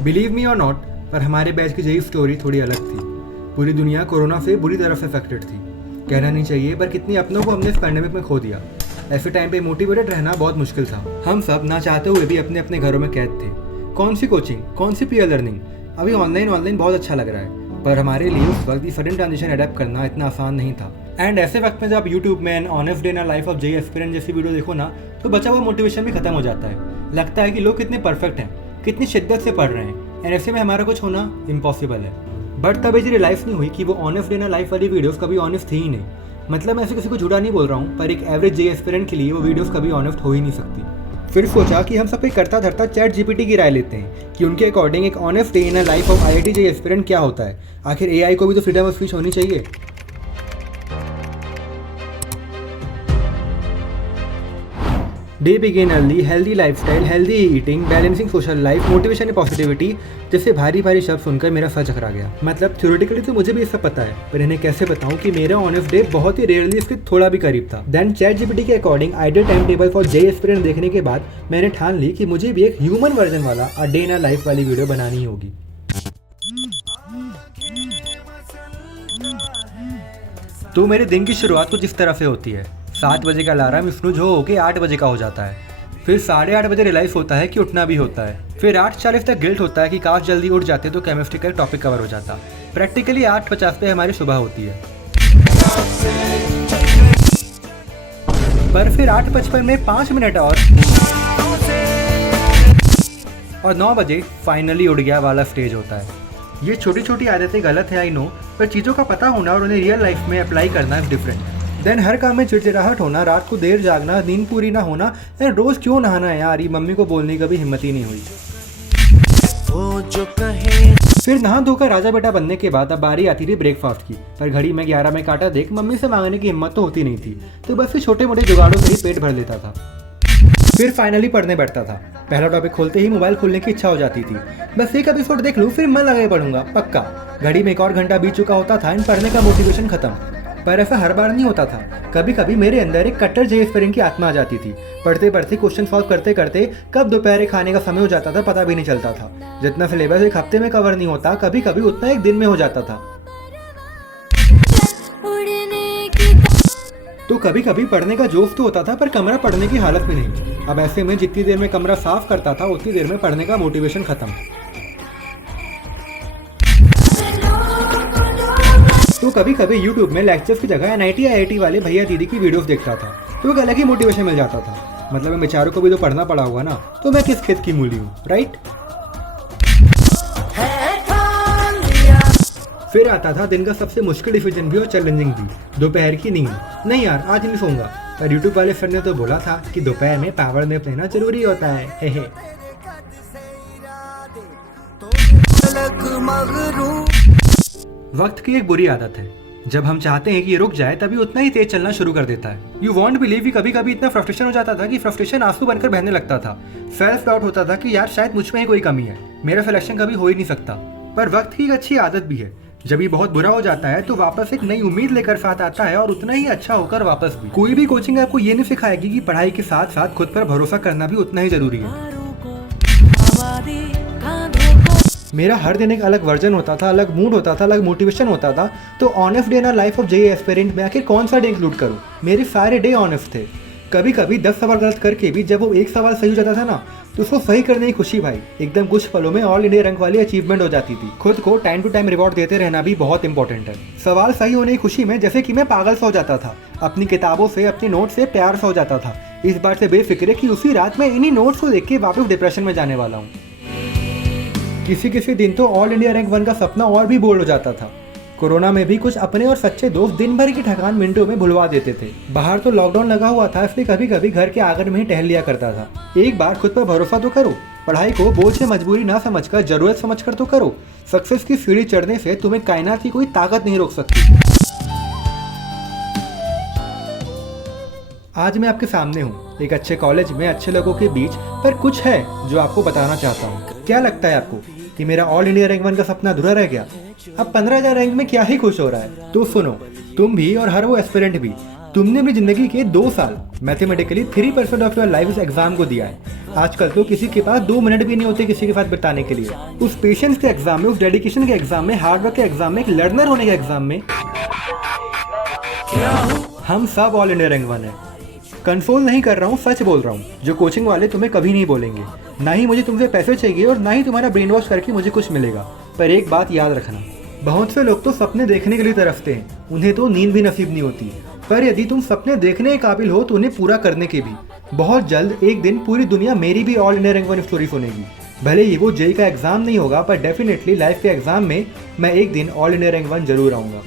Believe me और not, पर हमारे बैच की यही स्टोरी थोड़ी अलग थी। पूरी दुनिया कोरोना से बुरी तरह से अफेक्टेड थी। कहना नहीं चाहिए पर कितने अपनों को हमने इस पैंडेमिक में खो दिया। ऐसे टाइम पे मोटिवेटेड रहना बहुत मुश्किल था। हम सब ना चाहते हुए भी अपने अपने घरों में कैद थे। कौन सी कोचिंग, कौन सी पीयर लर्निंग। अभी ऑनलाइन बहुत अच्छा लग रहा है, पर हमारे लिए उस वक्त ये सडन ट्रांजिशन अडेप्ट करना इतना आसान नहीं था। एंड ऐसे वक्त में जब यूट्यूब में an honest day in life of J aspirant जैसी वीडियो देखो ना, तो बचा हुआ मोटिवेशन भी खत्म हो जाता है। लगता है कि लोग कितने परफेक्ट हैं, कितनी शिद्दत से पढ़ रहे हैं, एंड ऐसे में हमारा कुछ होना इम्पॉसिबल है। बट तब ये रियलाइज नहीं हुई कि वो ऑनेस्ट डे इन लाइफ वाली वीडियोस कभी ऑनेस्ट थी ही नहीं। मतलब मैं ऐसे किसी को झूठा नहीं बोल रहा हूँ, पर एक एवरेज जे एस्पिरेंट के लिए वो वीडियोस कभी ऑनेस्ट हो ही नहीं सकती। फिर सोचा कि हम सब एक करता धरता चैट जीपीटी की राय लेते हैं कि उनके अकॉर्डिंग एक honest day in life of IIT J aspirant क्या होता है। आखिर एआई को भी तो फ्रीडम ऑफ स्पीच होनी चाहिए। Day begin early, healthy lifestyle, healthy eating, balancing social life, motivation and positivity जैसे भारी भारी शब्द सुनकर मेरा सर चकरा गया। मतलब थ्योरेटिकली तो मुझे भी ये सब पता है, पर इन्हें कैसे बताऊं कि मेरा ऑनेस्ट डे बहुत ही रेयरली इसके थोड़ा भी करीब था। देन चैट जीपीटी के according ideal time table for J aspirant देखने के बाद मैंने ठान ली कि मुझे भी एक ह्यूमन वर्जन वाला a day in a life वाली वीडियो बनानी होगी। तो मेरे दिन की शुरुआत कुछ इस तरह से होती है। 7 बजे का अलार्म स्नूज हो के 8 बजे का हो जाता है। फिर 8:30 बजे रियलाइज होता है कि उठना भी होता है। फिर 8:40 तक गिल्ट होता है कि काश जल्दी उठ जाते तो केमिस्ट्री का टॉपिक कवर हो जाता। प्रैक्टिकली 8:50 पे हमारी सुबह होती है। पर फिर 8:55 में 5 मिनट और 9 बजे फाइनली उठ गया वाला स्टेज होता है। ये छोटी छोटी आदतें गलत है आई नो, पर चीज़ों का पता होना और उन्हें रियल लाइफ में अप्लाई करना इज डिफरेंट। देन हर काम में चिड़चिड़ाहट होना, रात को देर जागना, नींद पूरी ना होना, एंड रोज क्यों नहाना है यार, ये मम्मी को बोलने की कभी हिम्मत ही नहीं हुई। फिर नहा धोकर राजा बेटा बनने के बाद अब बारी आती थी ब्रेकफास्ट की, पर घड़ी में 11 में काटा देख मम्मी से मांगने की हिम्मत तो होती नहीं थी, तो बस फिर छोटे मोटे जुगाड़ों से ही पेट भर लेता था। फिर फाइनली पढ़ने बैठता था। पहला टॉपिक खोलते ही मोबाइल खोलने की इच्छा हो जाती थी। बस एक एपिसोड देख लूँ फिर मन लगा पढ़ूंगा पक्का। घड़ी में 1 और घंटा बीत चुका होता था, इन पढ़ने का मोटिवेशन खत्म। पर ऐसा हर बार नहीं होता था। कभी कभी मेरे अंदर एक कट्टर जे एस्पिरेंट की आत्मा आ जाती थी। पढ़ते पढ़ते क्वेश्चन सॉल्व करते करते कब दोपहर खाने का समय हो जाता था पता भी नहीं चलता था। जितना सिलेबस एक हफ्ते में कवर नहीं होता, कभी कभी उतना एक दिन में हो जाता था। तो कभी कभी पढ़ने का जोश तो होता था, पर कमरा पढ़ने की हालत में नहीं। अब ऐसे में जितनी देर में कमरा साफ करता था उतनी देर में पढ़ने का मोटिवेशन खत्म। तो कभी कभी यूट्यूब में लेक्चर्स की जगह एनआईटी आईआईटी वाले भैया दीदी की वीडियोस देखता था, तो एक अलग ही मोटिवेशन मिल जाता था। मतलब इन बेचारों को भी तो पढ़ना पड़ा होगा ना, तो मैं किस खेत की मूली हूँ, राइट। फिर आता था दिन का सबसे मुश्किल डिसीजन भी और चैलेंजिंग भी, दोपहर की नींद। नहीं यार आज नहीं सोऊंगा, पर यूट्यूब वाले सर ने तो बोला था कि दोपहर में पावर नैप लेना जरूरी होता है। हे। वक्त की एक बुरी आदत है, जब हम चाहते हैं कि ये रुक जाए तभी उतना ही तेज चलना शुरू कर देता है। यू वॉन्ट बिलीव कि कभी कभी इतना फ्रस्ट्रेशन हो जाता था कि फ्रस्ट्रेशन आंसू बनकर बहने लगता था। सेल्फ डाउट होता था कि यार शायद मुझ में ही कोई कमी है, मेरा सिलेक्शन कभी हो ही नहीं सकता। पर वक्त की एक अच्छी आदत भी है, जब ये बहुत बुरा हो जाता है तो वापस एक नई उम्मीद लेकर साथ आता है और उतना ही अच्छा होकर वापस भी। कोई भी कोचिंग आपको ये नहीं सिखाएगी कि पढ़ाई के साथ साथ खुद पर भरोसा करना भी उतना ही जरूरी है। मेरा हर दिन एक अलग वर्जन होता था, अलग मूड होता था, अलग मोटिवेशन होता था। तो honest day in life of J aspirant में आखिर कौन सा डे इंक्लूड करूं? मेरे सारे डे ऑनेस्ट थे। कभी कभी 10 सवाल गलत करके भी जब वो एक सवाल सही हो जाता था ना, तो उसको सही करने की खुशी भाई एकदम कुछ पलों में ऑल इंडिया रैंक वाली अचीवमेंट हो जाती थी। खुद को टाइम टू टाइम रिवॉर्ड देते रहना भी बहुत इंपॉर्टेंट है। सवाल सही होने की खुशी में जैसे कि मैं पागल सा हो जाता था, अपनी किताबों से अपने नोट से प्यार सा हो जाता था, इस बात से बेफिक्र कि उसी रात में इन्हीं नोट्स को देख के वापस डिप्रेशन में जाने वाला हूँ। किसी किसी दिन तो ऑल इंडिया रैंक 1 का सपना और भी बोल्ड हो जाता था। कोरोना में भी कुछ अपने और सच्चे दोस्त दिन भर की थकान मिनटों में भुलवा देते थे। बाहर तो लॉकडाउन लगा हुआ था, इसलिए कभी कभी घर के आंगन में ही टहल लिया करता था। एक बार खुद पर भरोसा तो करो, पढ़ाई को बोझ से मजबूरी ना समझकर जरूरत समझकर तो करो। सक्सेस की सीढ़ी चढ़ने से तुम्हें कायनात की कोई ताकत नहीं रोक सकती। आज मैं आपके सामने हूँ, एक अच्छे कॉलेज में अच्छे लोगों के बीच, पर कुछ है जो आपको बताना चाहता हूँ। क्या लगता है आपको कि मेरा ऑल इंडिया रैंक 1 का सपना अधूरा रह गया? अब 15,000 रैंक में क्या ही खुश हो रहा है? तो सुनो, तुम भी और हर वो एस्पिरेंट भी, तुमने अपनी जिंदगी के 2 साल मैथमेटिकली 3% ऑफ योर लाइफ इस एग्जाम को दिया है। आजकल तो किसी के पास 2 मिनट भी नहीं होते किसी के साथ बिताने के लिए। उस पेशेंस के एग्जाम में, उस डेडिकेशन के एग्जाम में, हार्डवर्क के एग्जाम में, एक लर्नर होने के एग्जाम में हम सब ऑल इंडिया रैंक 1 है। कंसोल नहीं कर रहा हूँ, सच बोल रहा हूँ, जो कोचिंग वाले तुम्हें कभी नहीं बोलेंगे। ना ही मुझे तुमसे पैसे चाहिए और ना ही तुम्हारा ब्रेन वॉश करके मुझे कुछ मिलेगा। पर एक बात याद रखना, बहुत से लोग तो सपने देखने के लिए तरसते हैं, उन्हें तो नींद भी नसीब नहीं होती। पर यदि तुम सपने देखने के काबिल हो तो उन्हें पूरा करने के भी। बहुत जल्द एक दिन पूरी दुनिया मेरी भी ऑल इंडिया रैंक 1 स्टोरी सुनेगी। भले ही वो जेई का एग्जाम नहीं होगा, पर डेफिनेटली लाइफ के एग्जाम में मैं एक दिन ऑल इंडिया रैंक 1 जरूर आऊँगा।